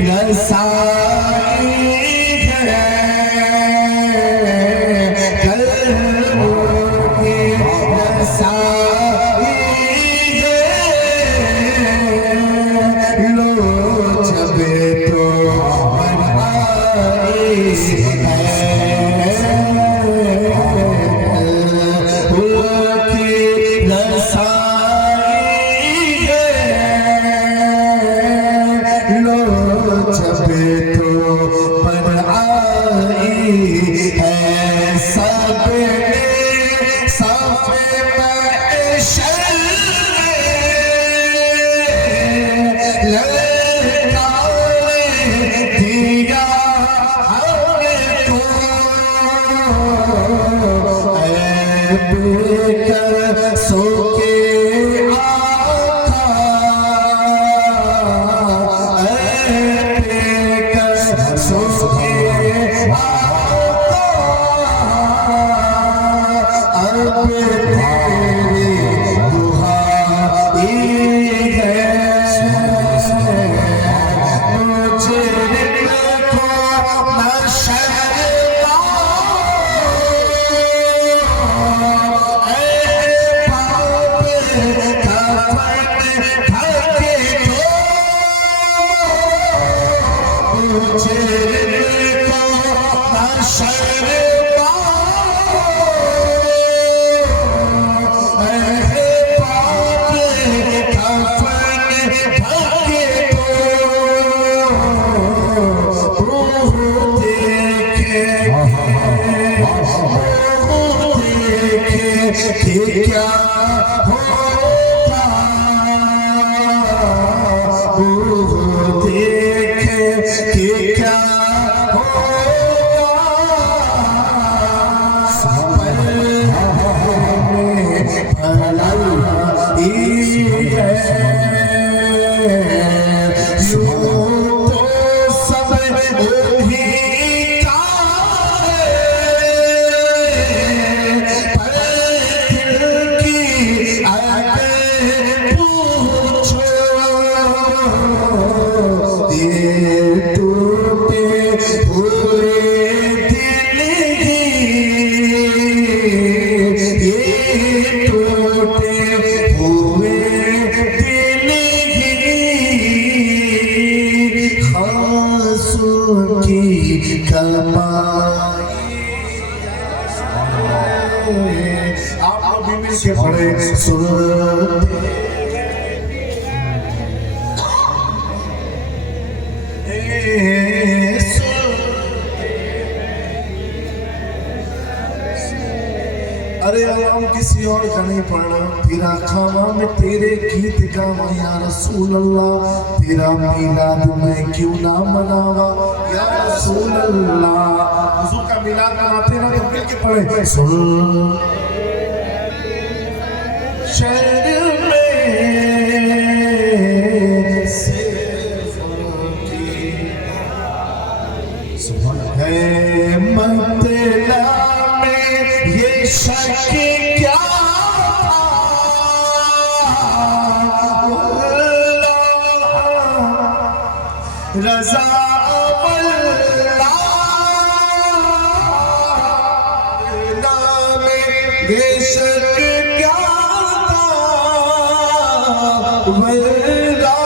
رسائی ہے قلبوں کی رسائی ہے لو جب تو بنائی ہے ارے عوام کسی اور کا نہیں پڑھنا تیرا کھاوا میں تیرے گیت گاوا یا رسول اللہ تیرا میلاد میں کیوں نہ مناوا یا رسول اللہ حضور کا میلاد مناتے ہیں تو مل کے پڑھے سن شہر میں صرف کی سبحان ہے مطلع یہ شک کیا تھا رضا واللہ نام یہ شک کیا تھا واللہ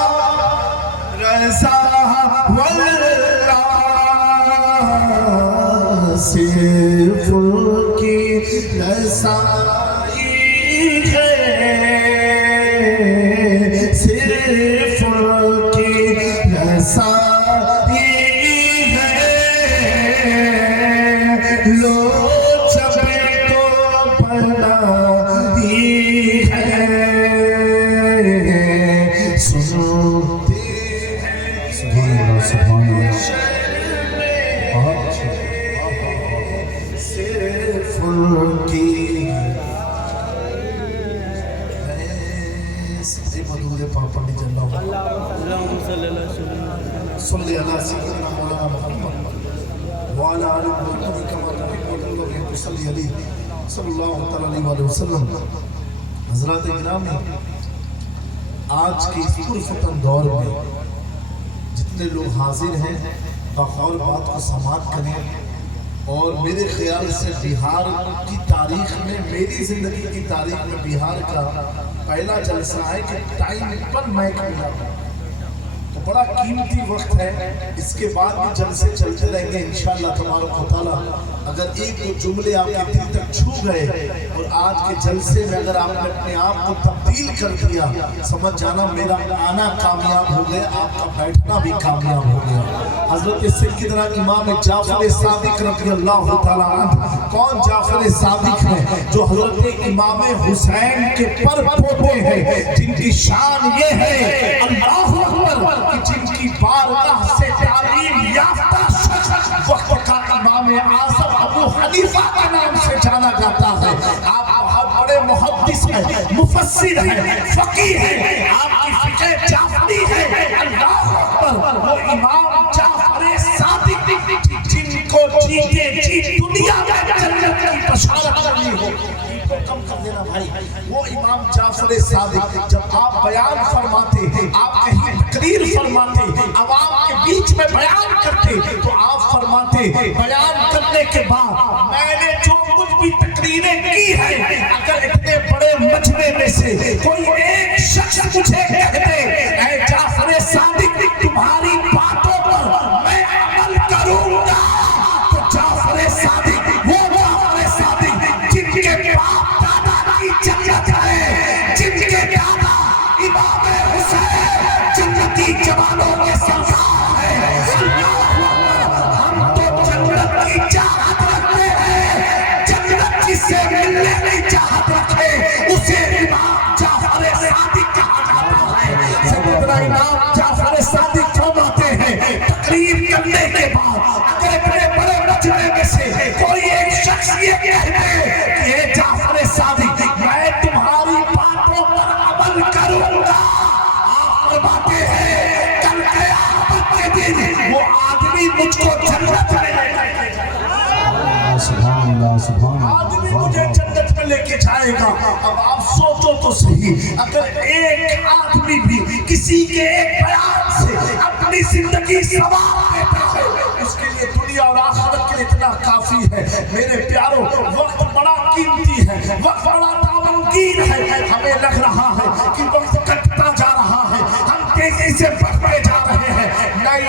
رضا واللہ صرف رسائی ہے صرف کی رسائی ہے لو جب تو بنائی ہے سنتے ہیں سبحان اللہ سبحان اللہ صرف کی پڑھنے چل رہا ہوں صلی اللہ سیدنا مولانا محمد وعلى آل محمد كما تحب وترضى تصلي عليه صلی اللہ علیہ وسلم. حضرات گرامی، آج کے اس پرفتن دور میں جتنے جتنے لوگ حاضر ہیں بغور بات کو سماعت کریں، اور میرے خیال سے بہار کی تاریخ میں، میری زندگی کی تاریخ میں بہار کا پہلا جلسہ ہے کہ ٹائم پر مائک ملا، تو بڑا قیمتی وقت ہے۔ اس کے بعد بھی جلسے چلتے رہیں گے انشاءاللہ تبارک و تعالیٰ۔ اگر ایک دو جملے آپ کے دل تک چھو گئے اور آج کے جلسے میں اگر آپ نے اپنے آپ کو تبدیل کر دیا، سمجھ جانا میرا آنا کامیاب ہو گیا، آپ کا بیٹھنا بھی کامیاب ہو گیا۔ حضرت سیدنا امام جعفر صادق رضی اللہ تعالیٰ عنہ، کون جعفر صادق ہے؟ جو حضرت امام حسین کے پر پوتے ہیں، جن کی شان یہ ہے اللہ اکبر کہ جن کی بارگاہ سے تعلیم یافتہ شخص وقت کا امام اعظم ابو حنیفہ کے نام سے جانا جاتا ہے۔ آپ بہت بڑے محدث ہیں، مفسر ہیں، فقیہ ہیں، آپ کی فقہ جعفری ہے۔ اللہ اکبر، وہ امام جعفر صادق جن کو جیتے جی دنیا میں جنت کی بشارت کرنی ہو، کم کر دینا بھائی، وہ امام جعفر صادق جب آپ بیان فرماتے، آپ کہیں تقریر فرماتے، عوام کے بیچ میں بیان کرتے، تو آپ فرماتے بیان کرنے کے بعد میں نے جو کچھ بھی تقریریں کی ہیں، اگر اتنے بڑے مجمع میں سے کوئی ایک شخص مجھے کہہ دے اے جعفر صادق تمہاری باتوں پر میں عمل کروں گا، تو جعفر صادق وہ جعفر صادق جن کے باپ دادا کی جنت ہے، جن کے دادا امام حسین جنتی جوانوں کے سردار ہے۔ ہم تو جنت کی چاہت رکھتے ہیں، جنت جس سے ملنے کی چاہت رکھے اسے امام جعفر صادق کہا جاتا ہے۔ سیدنا امام جعفر صادق فرماتے ہیں تقریر کرنے کے بعد اگر اتنے بڑے مجمع میں سے کوئی ایک شخص یہ کہہ دے کہ اے جعفر صادق میں تمہاری باتوں پر عمل کروں گا، آپ فرماتے ہیں کل قیامت کے دن وہ آدمی مجھ کو جنت میں لے جائے گا، سبحان اللہ سبحان آدمی مجھے جنت میں لے کے جائے گا۔ اب آپ سوچو تو صحیح، اگر ایک آدمی بھی کسی کے ایک بیان سے اپنی زندگی سنوار دیتا ہے، اس کے لیے دنیا اور آخرت کے لیے اتنا کافی ہے۔ میرے پیارو، وقت بڑا قیمتی ہے، وقت بڑا دامنگیر ہے۔ ہمیں لگ رہا ہے کہ وقت کٹتا جا رہا ہے، ہم تیزی سے بڑھتے جا رہے ہیں۔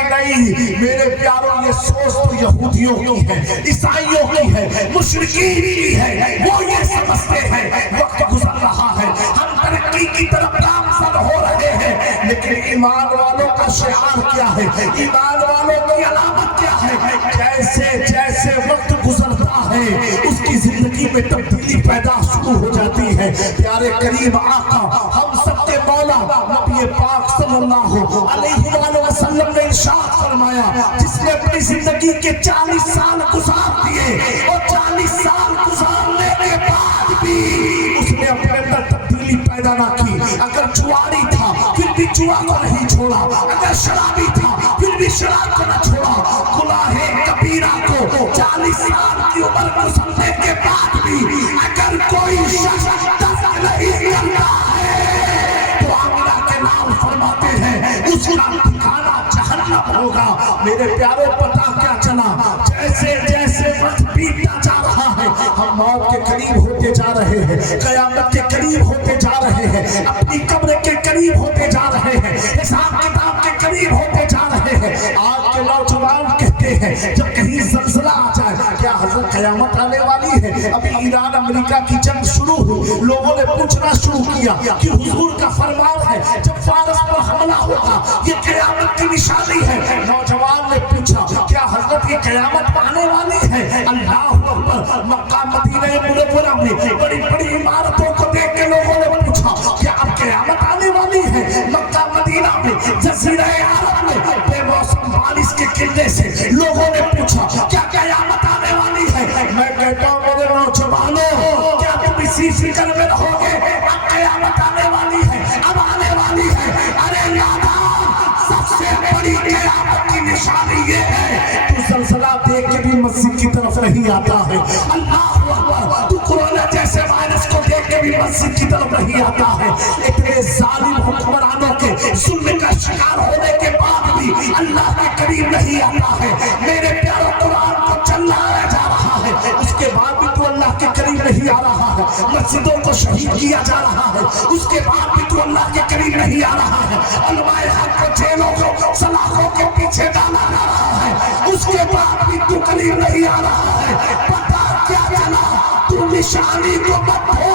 نہیں میرے پیارو، یہ سوچ تو یہودیوں کی ہے، عیسائیوں کی ہے، مشرکین کی ہے، وہ یہ سمجھتے ہیں وقت گزر رہا ہے، ہم ترقی کی طرف گامزن ہو رہے ہیں، لیکن ایمان والوں کا شعار کیا ہے؟ ایمان والوں کی علامت کیا ہے؟ جیسے جیسے وقت گزرتا ہے اس کی زندگی میں تبدیلی پیدا شروع ہو جاتی ہے۔ پیارے کریم آقا ہم سب کے مولا نبی پاک صلی اللہ علیہ وآلہ وسلم نے ارشاد فرمایا، جس نے اپنی زندگی کے 40 سال گزار دیے اور 40 سال گزارنے کے بعد بھی اس نے اپنے اندر تبدیلی پیدا نہ کی، اگر جواری تھا پھر بھی جوا کو نہیں چھوڑا، اگر شرابی تھا پھر بھی شراب کو نہ چھوڑا، گناہ کبیرہ کو 40 سال کی عمر گزرنے کے بعد بھی اگر کوئی شخص ترک نہیں کرتا ہے تو آمنہ کے نام فرماتے ہیں اس کا ٹھکانہ جہنم ہوگا۔ میرے پیاروں، پتہ کیا چلا؟ جیسے جیسے وقت بیتتا جا رہا ہے ہم موت کے قریب ہوتے جا رہے ہیں، قیامت کے قریب ہوتے جا رہے ہیں، اپنی قبر کے قریب ہوتے جا رہے ہیں، حساب کتاب کے قریب ہوتے جا رہے ہیں۔ آج کے نوجوان کہتے ہیں جب کہیں زلزلہ آ جائے کیا حضرت قیامت آنے والی ہے؟ ابھی ایران امریکہ کی جنگ شروع ہوئی، لوگوں نے پوچھنا شروع کیا کہ حضور کا فرمان ہے جب فارس پر حملہ ہوگا یہ قیامت کی نشانی ہے۔ نوجوان نے پوچھا کیا حضرت یہ قیامت آنے والی ہے؟ اللہ اکبر، مکہ مدینہ منورہ میں بڑی بڑی عمارتوں کو دیکھ کے لوگوں نے پوچھا کیا اب قیامت آنے والی ہے؟ مکہ مدینہ میں جزیرہ عرب میں بے موسم بارش کے گرنے سے لوگوں نے پوچھا کیا قیامت آنے والی ہے؟ میں کہتا ہوں میرے نوجوانوں، کیا تم اسی فکر میں رہو گے؟ اب قیامت آنے والی ہے، اب آنے والی ہے۔ ارے یادار، سب سے بڑی قیامت کی نشانی یہ ہے تو زلزلہ دیکھ کے بھی مسجد کی طرف نہیں آتا ہے۔ اللہ اکبر، تو کورونا جیسے وائرس کو دیکھ کے بھی مسجد کی طرف نہیں آتا ہے۔ اتنے ظالم حکمرانوں کے ظلم کا شکار ہونے کے بعد بھی اللہ قریب نہیں آتا ہے. میرے پیارے قرآن کو چلایا جا رہا ہے, اس کے بعد بھی تو اللہ کے قریب نہیں آ رہا ہے. مسجدوں کو شہید کیا جا رہا ہے, اس کے بعد بھی تو اللہ کے قریب نہیں آ رہا ہے. علماء حق کو جیلوں کو سلاخوں کے پیچھے ڈالا جا رہا ہے, اس کے بعد بھی تو قریب نہیں آ رہا ہے. پتا کیا چلا, تو نشانی کو مت ہو,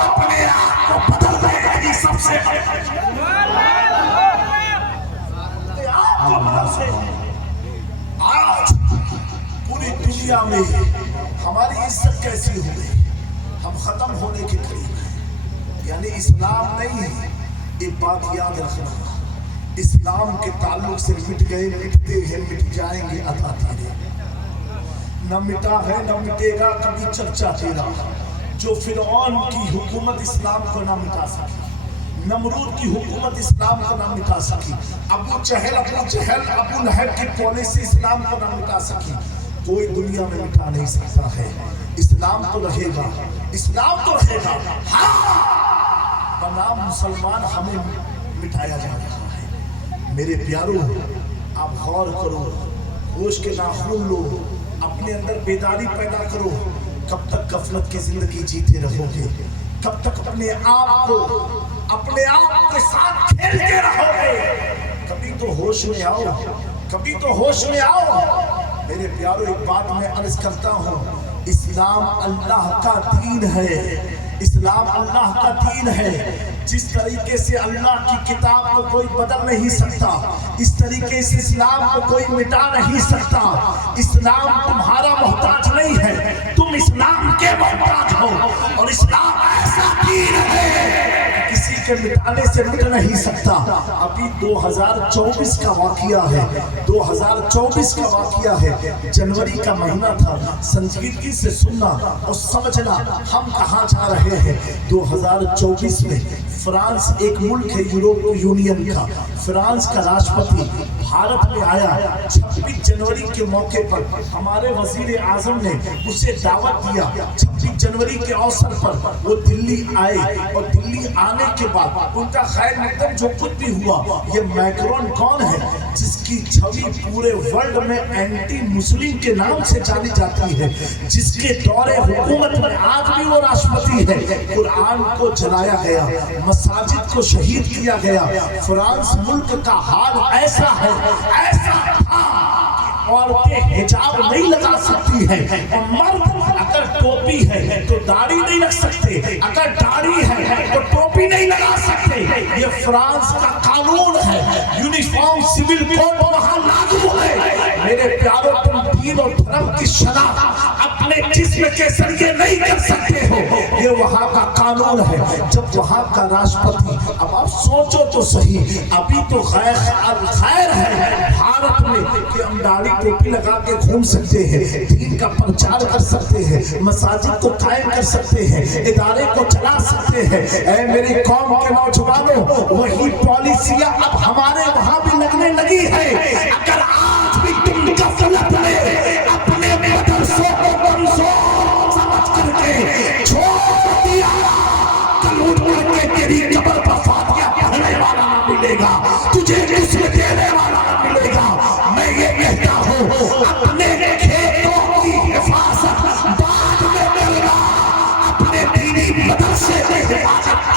اپنے آپ کو بدل دے. یہی سب سے آج پوری دنیا میں ہماری عزت کیسی ہو گئی, ہم ختم ہونے کے قریب ہیں. یعنی اسلام نہیں ہے, ایک بات یاد رکھنا, اسلام کے تعلق سے مٹ گئے, مٹتے ہیں, مٹ جائیں گے عطا تیرے. نہ مٹا ہے نہ مٹے گا کبھی چرچا تیرا. جو فرعون کی حکومت اسلام کو نہ مٹا سکی, نمرود کی حکومت اسلام کو نہ مٹا سکی, ابو جہل ابو لہب کی پالیسی اسلام کو نہ مٹا سکی, کوئی دنیا میں مٹا نہیں سکتا ہے. اسلام تو رہے گا, اسلام تو رہے گا. ہاں, بنام مسلمان ہمیں مٹایا جا رہا ہے. میرے پیارو, آپ غور کرو, ہوش کے ناخن لو, اپنے اندر بیداری پیدا کرو. کب تک غفلت کی زندگی جیتے رہو گے؟ کب تک اپنے آپ کے ساتھ کھیلتے رہو گے؟ کبھی تو ہوش میں آؤ, کبھی تو ہوش میں آؤ. میرے پیارو, ایک بات میں عرض کرتا ہوں, اسلام اللہ کا دین ہے, اسلام اللہ کا دین ہے. جس طریقے سے اللہ کی کتاب کو کوئی بدل نہیں سکتا, اس طریقے سے اسلام کو کوئی مٹا نہیں سکتا. اسلام تمہارا محتاج نہیں ہے, تم اسلام کے محتاج ہو. اور اسلام ایسا دین ہے کسی کے مٹانے سے مٹ نہیں سکتا. ابھی 2024 کا واقعہ ہے, 2024 کا واقعہ ہے. جنوری کا مہینہ تھا. سنجیدگی سے سننا اور سمجھنا ہم کہاں جا رہے ہیں. 2024 میں فرانس ایک ملک ہے یوروپ یونین کا, فرانس کا راشٹرپتی بھارت میں آیا. 26 جنوری کے موقع پر ہمارے وزیر اعظم نے اسے دعوت دیا. 26 جنوری کے اوسر پر وہ دلی آئے, اور دلی آنے کے بعد ان کا خیر مقدم جو کچھ بھی ہوا. یہ میکرون کون ہے جس کی چھوی پورے ورلڈ میں اینٹی مسلم کے نام سے جانی جاتی ہے, جس کے دور حکومت میں آج بھی وہ راشٹرپتی ہے. قرآن کو جلایا گیا, مساجد کو شہید کیا گیا. فرانس ملک کا حال ایسا ہے, ایسا تھا کہ عورتیں حجاب نہیں لگا سکتی ہیں, اور مرد اگر ٹوپی ہے تو داڑھی نہیں رکھ سکتے, اگر داڑھی ہے تو ٹوپی نہیں لگا سکتے. یہ فرانس کا قانون ہے. یونیفارم سول کوڈ وہاں لاگو ہے. میرے پیاروں, تم دین اور دھرم کی شناخت اپنے جسم کے ذریعے نہیں کر سکتے ہو, یہ وہاں کا قانون ہے. جب وہاں کا راشٹرپتی, اب آپ سوچو تو صحیح, ابھی تو خیر ہے بھارت میں کہ ہم داڑھی ٹوپی لگا کے گھوم سکتے ہیں, دین کا پرچار کر سکتے ہیں, مساجد کو قائم کر سکتے ہیں, ادارے کو چلا سکتے ہیں. اے میری قوم کے نوجوانوں, وہی پالیسیاں اب ہمارے وہاں بھی لگنے لگی ہے. اگر آج بھی تم غفلت میں اپنے مدرسوں کو کمزور سمجھ کر کے چھوڑ دیا, کل اٹھ کے تیری قبر پر فاتحہ پڑھنے والا نہ ملے گا, تجھے غسل دینے والا نہ ملے گا. میں یہ کہتا ہوں, اپنے کھیتوں کی حفاظت بعد میں کرنا, اپنے دینی مدرسے کی حفاظت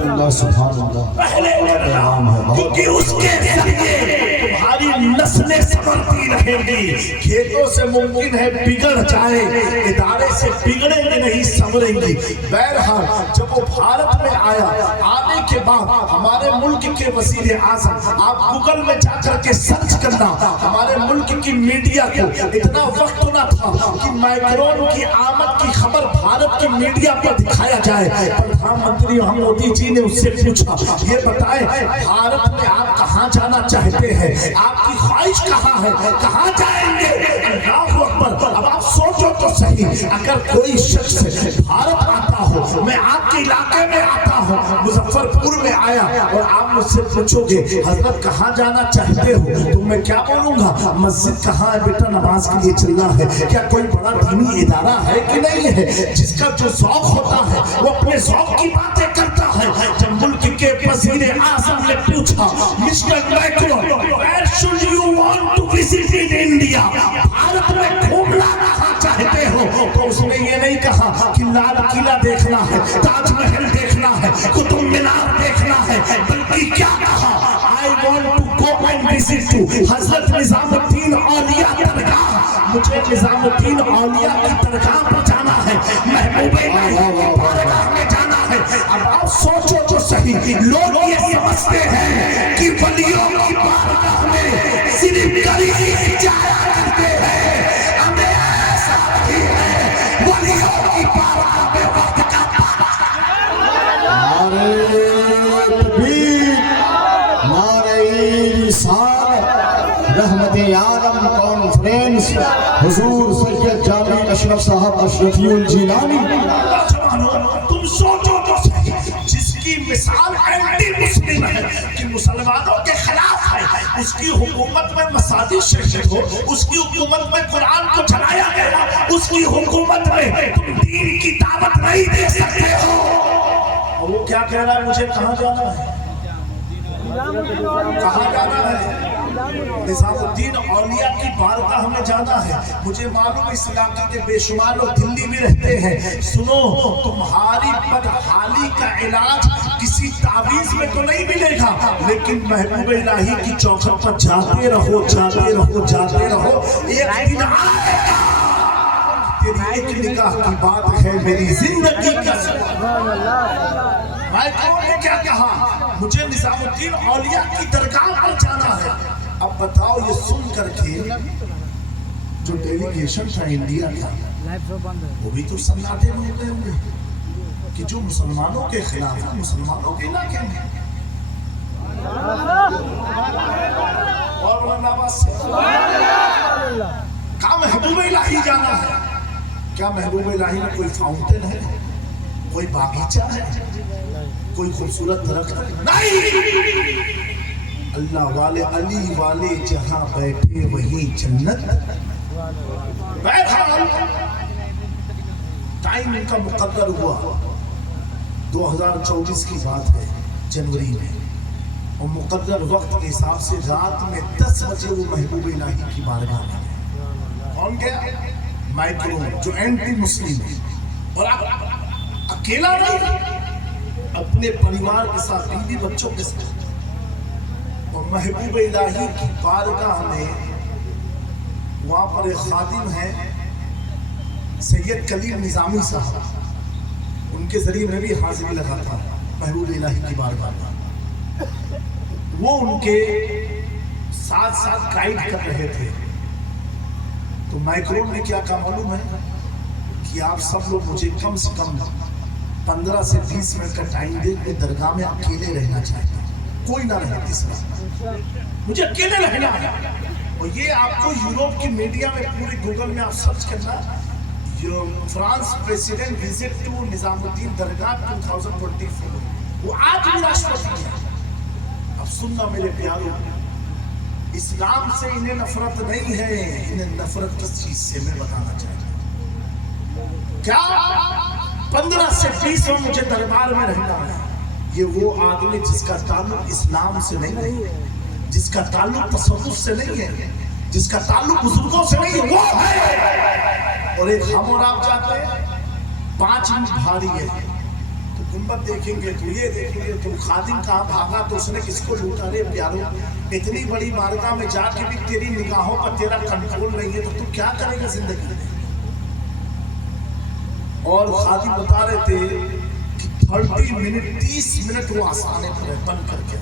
اللہ سبحان اللہ پہلے کرنا, کیونکہ اس کے ذریعے تمہاری نسلیں سنورتی رہیں گی. کھیتوں سے ممکن ہے بگڑ جائے, ادارے سے بگڑیں گے نہیں, سنوریں گی. بہرحال جب وہ بھارت میں آیا, آنے کے بعد ہمارے ملک کے وزیر اعظم, آپ گوگل میں جا کر کے سرچ کرنا, ہمارے ملک کی میڈیا کو اتنا وقت نہ تھا کہ میکرون کی آمد کی خبر بھارت کی میڈیا پر دکھایا جائے. پردھان منتری مودی جی نے اس سے پوچھا, یہ بتائیں بھارت میں آپ کہاں جانا چاہتے ہیں, آپ کی خواہش کہاں ہے, کہاں جائیں گے؟ اللہ اکبر. اب آپ سوچو تو صحیح, اگر کوئی شخص بھارت آتا ہو, میں آپ کے علاقے میں آتا ہوں, مظفر پور میں آیا, اور آپ مجھ سے پوچھو گے حضرت کہاں جانا چاہتے ہو, تو میں کیا بولوں گا؟ مسجد کہاں ہے بیٹا, نماز کے لیے چلنا ہے. کیا کوئی بڑا دینی ادارہ ہے کہ نہیں ہے؟ جس کا جو ذوق ہوتا ہے وہ اپنے ذوق کی باتیں کرتا ہے. ہے جب ملک کے وزیر اعظم نے پوچھا mister Macron where should you want to visit in India Bharat میں گھومنا کہاں چاہتے ہو تو اس نے یہ نہیں کہا کہ لال قلعہ دیکھنا ہے تاج محل دیکھنا ہے قطب مینار دیکھنا ہے بلکہ کیا کہا I want to go and visit to حضرت نظام الدین اولیاء درگاہ مجھے نظام الدین اولیاء کی درگاہ پر جانا ہے محبوب الہی کی بارگاہ میں جانا ہے اب آپ سوچو تو صحیح لوگ یہ سمجھتے ہیں کہ ولیوں کی بارگاہ میں صرف قریب جایا کرتے ہیں ہمیں ایسا نہیں ہے ولیوں کی بارگاہ میں وقت کا نعرہ تکبیر نعرہ رسالت رحمت عالم کانفرنس حضور سید جامی اشرف صاحب اشرفی الجیلانی تم سوچو تو صحیح جس کی مثال اینٹی مسلم ہے کہ مسلمانوں کے خلاف ہے اس کی حکومت میں مساجد شہید ہو اس کی حکومت میں قرآن کو جلایا گیا اس کی حکومت میں تم دین کی دعوت نہیں دے سکتے ہو اور وہ کیا کہہ رہا ہے مجھے کہاں جانا ہے کہاں جانا ہے نظام الدین اولیاء کی بارگاہ میں جانا ہے مجھے معلوم اس علاقے کے بے شمار لوگ دلی میں رہتے ہیں سنو تمہاری بدحالی کا علاج کسی تعویذ میں تو نہیں ملے گا لیکن محبوب الہی کی چوکھٹ پر جاتے رہو جاتے رہو جاتے رہو ایک دن آئے گا تیری ایک نگاہ کی بات ہے میری زندگی کا میکرون نے کیا کہا مجھے نظام الدین اولیاء کی درگاہ پر جانا ہے اب بتاؤ یہ سن کر کے جو ڈیلیگیشن تھا انڈیا کا وہ بھی تو سناٹے میں ہوتے ہوں گے کہ جو مسلمانوں کے خلاف ہے مسلمانوں کے علاقے میں اور کیا محبوب الہی جانا ہے کیا محبوب الہی میں کوئی فاؤنٹین ہے کوئی باغیچہ ہے کوئی خوبصورت درخت نہیں اللہ والے علی والے جہاں بیٹھے وہی جنت بہرحال ٹائم ان کا مقرر ہوا 2024 کی بات ہے جنوری میں اور مقرر وقت کے حساب سے رات میں 10 بجے وہ محبوب الہی کی بارگاہ میں گئے کون گیا میکرون جو اینٹی مسلم ہے اور آپ اکیلا نہیں اپنے پریوار کے ساتھ بیوی بچوں کے ساتھ اور محبوب الہی کی بارگاہ میں وہاں پر ایک خادم ہے سید کلیم نظامی صاحب ان کے ذریعے میں بھی حاضری لگاتا محبوب الہی کی بارگاہ میں وہ ان کے ساتھ ساتھ گائیڈ کر رہے تھے تو میکرون نے کیا کہا معلوم ہے کہ آپ سب لوگ مجھے کم سے کم 15 سے 20 منٹ کا ٹائم دے میں درگاہ میں اکیلے رہنا چاہتے ہیں کوئی نہ رہے تیسرا مجھے اکیلے رہنا ہے اور یہ آپ کو یوروپ کی میڈیا میں پورے گوگل میں آپ سرچ کرنا فرانس پریسیڈنٹ وزٹ ٹو نظام الدین درگاہ 2024 وہ آج بھی راشٹرپتی ہے اب سننا میرے پیاروں اسلام سے انہیں نفرت نہیں ہے انہیں نفرت کس چیز سے میں بتانا چاہتا ہوں کیا 15 سے 20 میں مجھے دربار میں رہنا ہے یہ وہ آدمی جس کا تعلق اسلام سے نہیں ہے جس کا تعلق تصوف سے نہیں ہے جس کا تعلق بزرگوں سے نہیں ہے وہ ہے اور ایک ہم اور آپ جاتے ہیں 5 انچ بھاری ہے تو گنبد دیکھیں گے تو یہ دیکھیں گے تو خادم کہاں بھاگا تو اس نے کس کو لوٹا رے پیاروں اتنی بڑی بارگاہ میں جا کے بھی تیری نگاہوں پر تیرا کنٹرول نہیں ہے تو کیا کرے گا زندگی میں اور خادم بتا رہے تھے کہ 30 منٹ وہ آسانے پر بند کر کے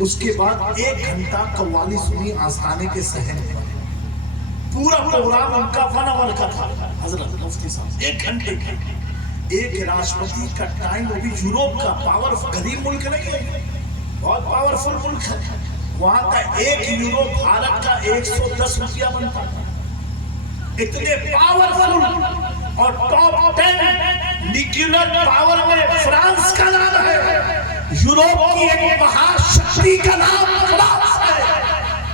اس کے بعد 1 گھنٹہ قوالی سنی آستانے کے صحن پر پورا پروگرام ان کا 1 آور کا تھا حضرت مفتی صاحب 1 گھنٹے کا ایک راشٹرپتی کا ٹائم وہ بھی یوروپ کا پاور غریب ملک نہیں ہے بہت پاورفل ملک ہے وہاں کا 1 یورو بھارت کا 110 روپیہ بنتا ہے اتنے پاورفل اور ٹاپ 10 نیوکلیئر پاور میں فرانس کا نام ہے یوروپ کی ایک مہاشکتی کا نام فرانس ہے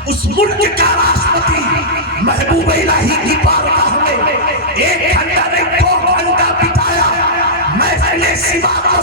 اس ملک کا راشٹرپتی محبوب الہی کی بارگاہ میں 1 گھنٹہ نہیں 2 گھنٹہ بتایا محفل سوا کو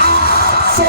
800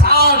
60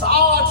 60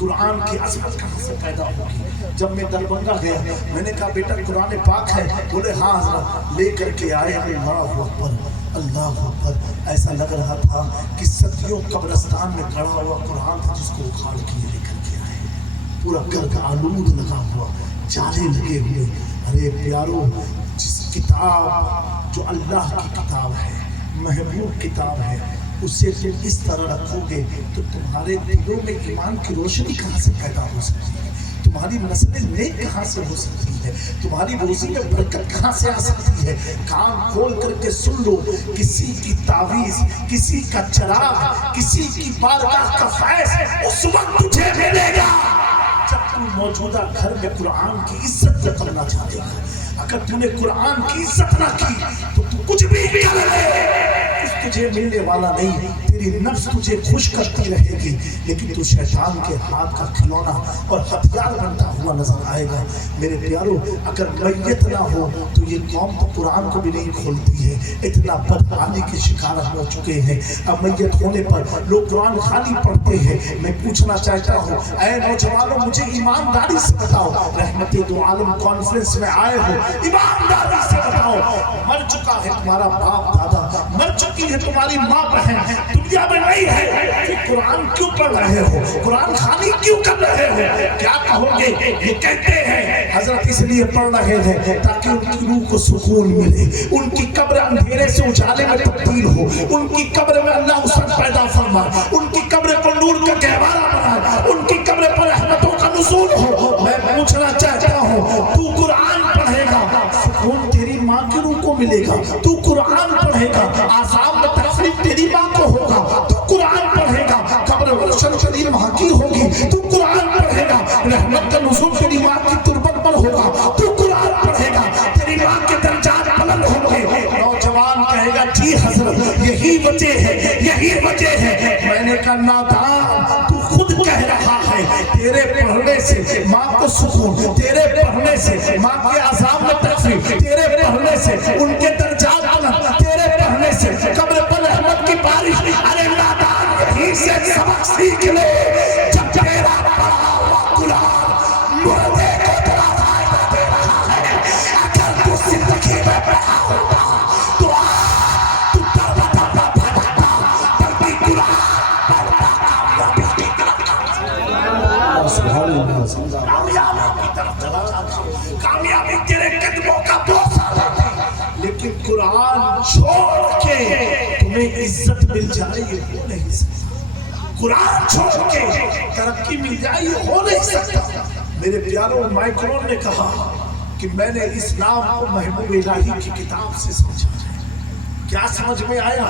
قرآن کی عظمت کہاں سے پیدا ہوگی؟ جب میں دربھنگا گیا میں نے کہا بیٹا قرآن پاک ہے؟ بولے ہاں حضرت، لے کر کے آئے، اللہ اکبر اللہ اکبر، ایسا لگ رہا تھا کہ صدیوں قبرستان میں کھڑا ہوا قرآن تھا جس کو اکھاڑ کے لے کر کے آئے، پورا گھر کا آلود لگا ہوا، جالے لگے ہوئے۔ ارے پیارو، جس کتاب جو اللہ کی کتاب ہے، محبوب کتاب ہے، اسے تم اس طرح رکھو گے تو تمہارے دلوں میں ایمان کی روشنی کہاں سے پیدا ہو سکتی ہے؟ تمہاری نسل نیک کہاں سے ہو سکتی ہے؟ تمہاری روزی میں برکت کہاں سے آ سکتی ہے؟ کان کھول کر کے سن لو، کسی کی تعویذ، کسی کا چراغ، کسی کی بارگاہ کا فیض اس وقت تجھے ملے گا جب تم موجودہ گھر میں قرآن کی عزت نہ کرنا چاہتے ہو۔ اگر تم نے قرآن کی عزت نہ کی تو تم کچھ بھی کر لے، کچھ تجھے ملنے والا نہیں۔ تیری نفس تجھے خوش کرتی رہے گی لیکن تو شیطان کے ہاتھ کا کھلونا اور ہتھیار بنتا ہوا نظر آئے گا۔ میرے پیارو، اگر میت نہ ہو تو یہ قوم تو قرآن کو بھی نہیں کھولتی ہے، اتنا بدحالی کے شکار ہو چکے ہیں۔ اب میت ہونے پر لوگ قرآن خالی پڑھتے ہیں۔ میں پوچھنا چاہتا ہوں، اے نوجوانوں، مجھے ایمانداری سے بتاؤ، رحمت دو عالم کانفرنس میں آئے ہو، ایمانداری سے بتاؤ، مر چکا ہے تمہارا باپ دادا، مر چکی ہے تمہاری ماں بہن، دنیا میں نہیں ہے، پھر قرآن کیوں پڑھ رہے ہو؟ قرآن خالی کیوں کر رہے ہو؟ کیا کہو گے؟ یہ کہتے ہیں حضرت اس لیے پڑھ رہے ہیں تاکہ ان کی روح کو سکون ملے، ان کی قبر اندھیرے سے اجالے میں تبدیل ہو، ان کی قبر میں اللہ حسن پیدا فرما، ان کی قبر پر نور کا گہوارہ بنا، ان کی قبر پر رحمتوں کا نزول ہو۔ میں پوچھنا چاہتا ہوں، تو قرآن پڑھے گا، سکون تیری ماں کی روح کو ملے گا۔ تو قرآن پڑھے گا، عذاب میں تکلیف تیری ماں کو ہوگا۔ تو قرآن پڑھے گا، قبر روشن تیری ماں کی ہوگی۔ تو قرآن پڑھے گا، رحمت کا نزول تیری ماں کی تربت پر ہوگا۔ تو قرآن پڑھے گا، تیری ماں کے درجات بلند ہوں گے۔ نوجوان کہے گا جی حضرت یہی وجہ ہے، یہی وجہ ہے۔ میں نے کہا نادان، تو خود کہہ رہا ہے تیرے پڑھنے سے ماں کو سکون، تیرے پڑھنے سے ماں کے عذاب میں تکلیف، تیرے پڑھنے سے ان کے درجات بلند، تیرے پڑھنے سے قبر پر رحمت کی بارش۔ ارے نادان، یہیں سے سبق سیکھ لے، جب تیرا پڑھا ہوا قرآن مردے کو ترازائے دے رہا ہے، اگر تو زندگی میں پڑھا ہوتا تو آج تو دروازہ نہ بھٹکتا، بلکہ قرآن پڑھتا کامیابی کی طرف کامیابی کی طرف چلا جاتا، کامیابی تیرے قدموں کا بوسہ لاتی۔ لیکن قرآن چھوڑ کے تمہیں عزت مل جائے یہ ہو نہیں سکتا، قرآن چھوڑ کے ترقی مل جائے یہ ہو نہیں سکتا۔ میرے پیاروں، مائکرون نے کہا کہ میں نے اسلام کو محبوب الہی کی کتاب سے سمجھا ہے۔ کیا سمجھ میں آیا؟